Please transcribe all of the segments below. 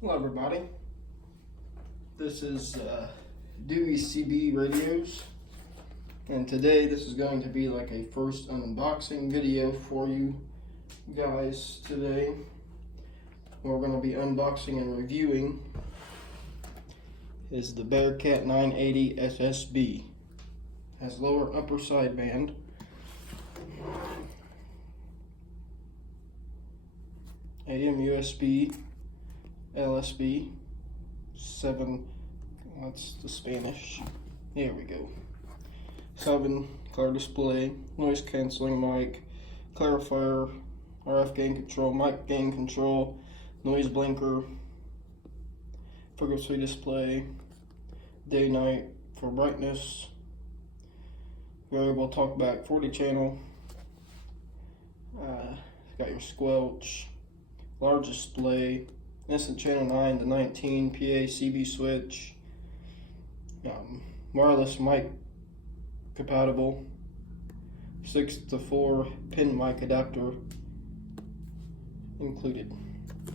Hello everybody, this is Dewey CB Radios, and today this is going to be like a first unboxing video for you guys today. What we're going to be unboxing and reviewing is the Barecat 980 SSB. Has lower upper sideband, AM USB, LSB 7, what's the Spanish? There we go. 7 color display, noise cancelling mic, clarifier, RF gain control, mic gain control, noise blinker, frequency display, day night for brightness, variable talkback 40 channel, got your squelch, large display, instant channel 9 to 19, PA CB switch, wireless mic compatible, 6 to 4 pin mic adapter included.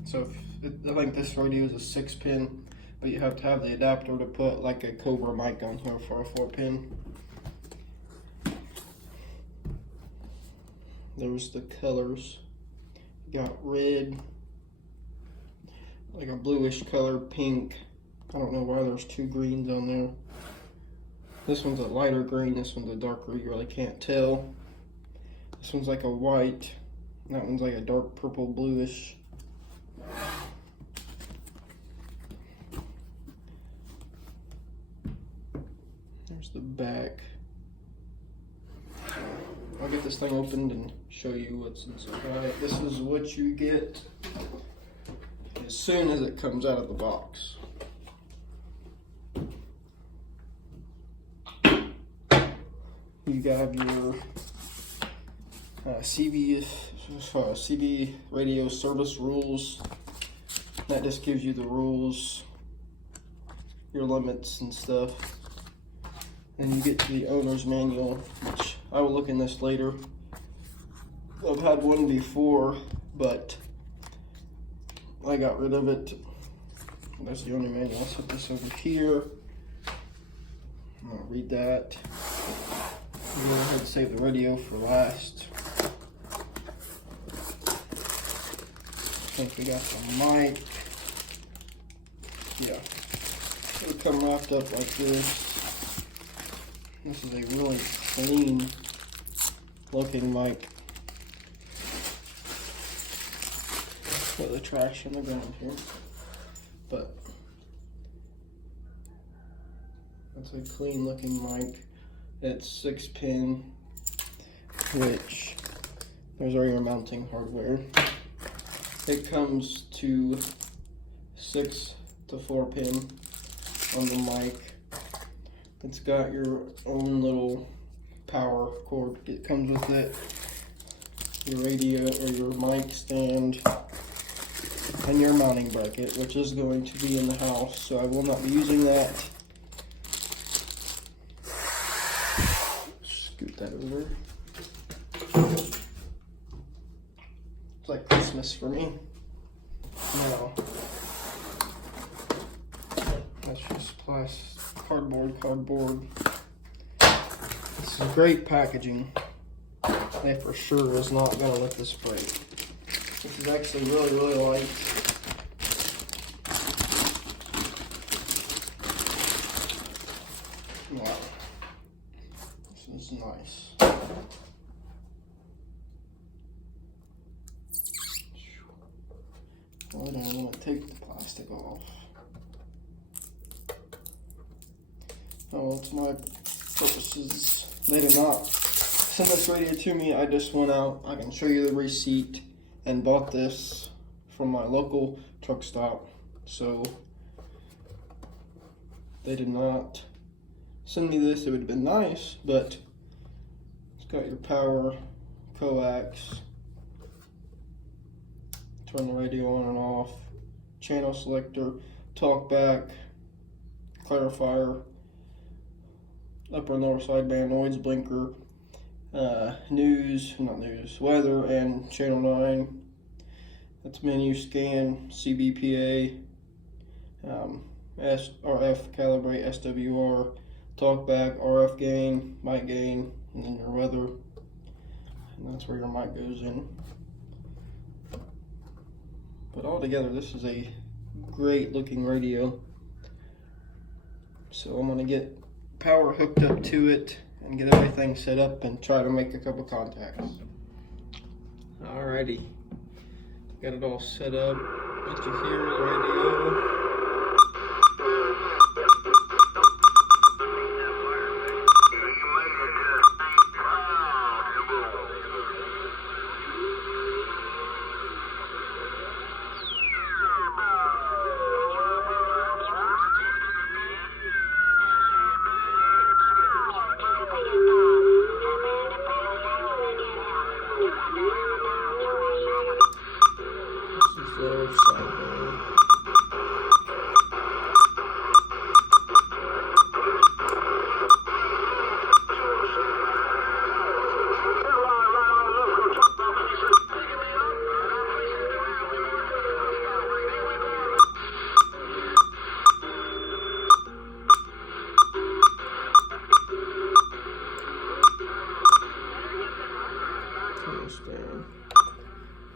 So I think this radio is a 6 pin, but you have to have the adapter to put like a Cobra mic on here for a 4 pin. There's the colors. You got red, like a bluish color, pink. I don't know why there's 2 greens on there. This one's a lighter green, this one's a darker, you really can't tell. This one's like a white, and that one's like a dark purple bluish. There's the back. I'll get this thing opened and show you what's inside. This is what you get as soon as it comes out of the box. You got your CB radio service rules. That just gives you the rules, your limits and stuff. And you get to the owner's manual, which I will look in this later. I've had one before, but I got rid of it. That's the only manual. I'll set this over here. I'm gonna read that. Go ahead and save the radio for last. I think we got the mic. Yeah, it'll come wrapped up like this. This is a really clean looking mic. Put the trash on the ground here, but that's a clean looking mic. It's 6 pin, which there's all your mounting hardware. It comes to 6 to 4 pin on the mic. It's got your own little power cord that comes with it, your radio or your mic stand, and your mounting bracket, which is going to be in the house, so I will not be using that. Scoot that over. It's like Christmas for me. Now, that's just plastic. Cardboard. This is great packaging. They for sure is not gonna let this break. This is actually really light. Wow, this is nice. Hold on, I'm gonna take the plastic off. Oh, to my purposes, they did not send this radio to me. I just went out. I can show you the receipt and bought this from my local truck stop. So they did not send me this. It would have been nice, but it's got your power, coax, turn the radio on and off, channel selector, talkback, clarifier, upper and lower sideband, noise blinker, weather, and channel 9. That's menu scan, CBPA, RF, calibrate, SWR, talkback, RF gain, mic gain, and then your weather. And that's where your mic goes in. But altogether, this is a great looking radio. So I'm gonna get power hooked up to it and get everything set up and try to make a couple contacts. Alrighty, got it all set up. What you hear the radio.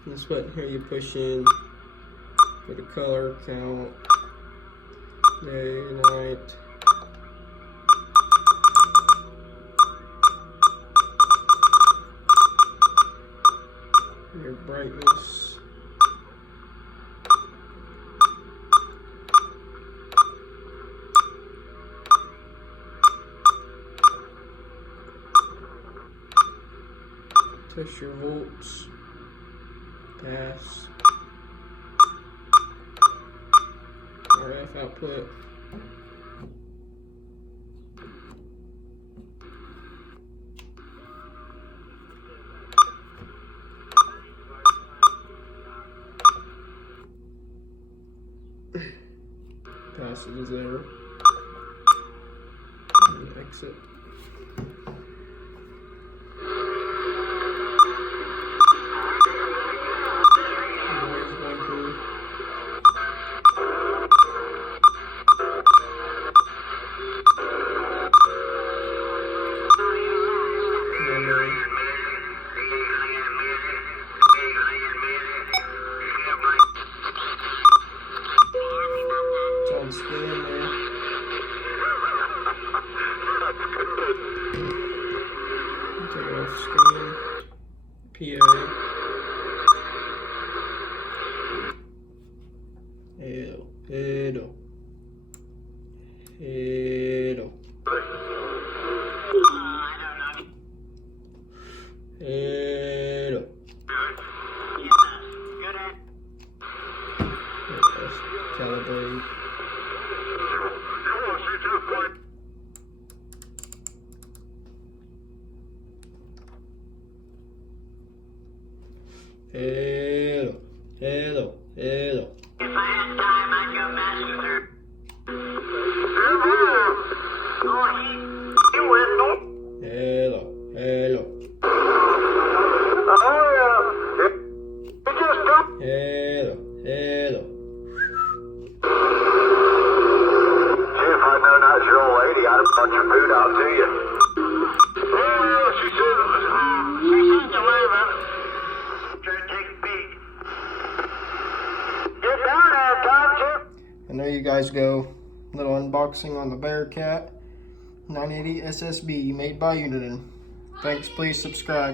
This button here you push in for the color count, day, night. Your brightness. Test your volts. Pass. RF output. Pass it is there. And exit. PA. Hello. Calibrate. Hello. If I had time, I'd go master. He went. Hello. Hello. If I'd known that was your old lady, I'd have brought your food out to you. Oh, she said to leave it. Try to take a peek. Get down there, Tom Chip. And there you guys go. Little unboxing on the Barecat 980 SSB made by Uniden. Thanks, please subscribe.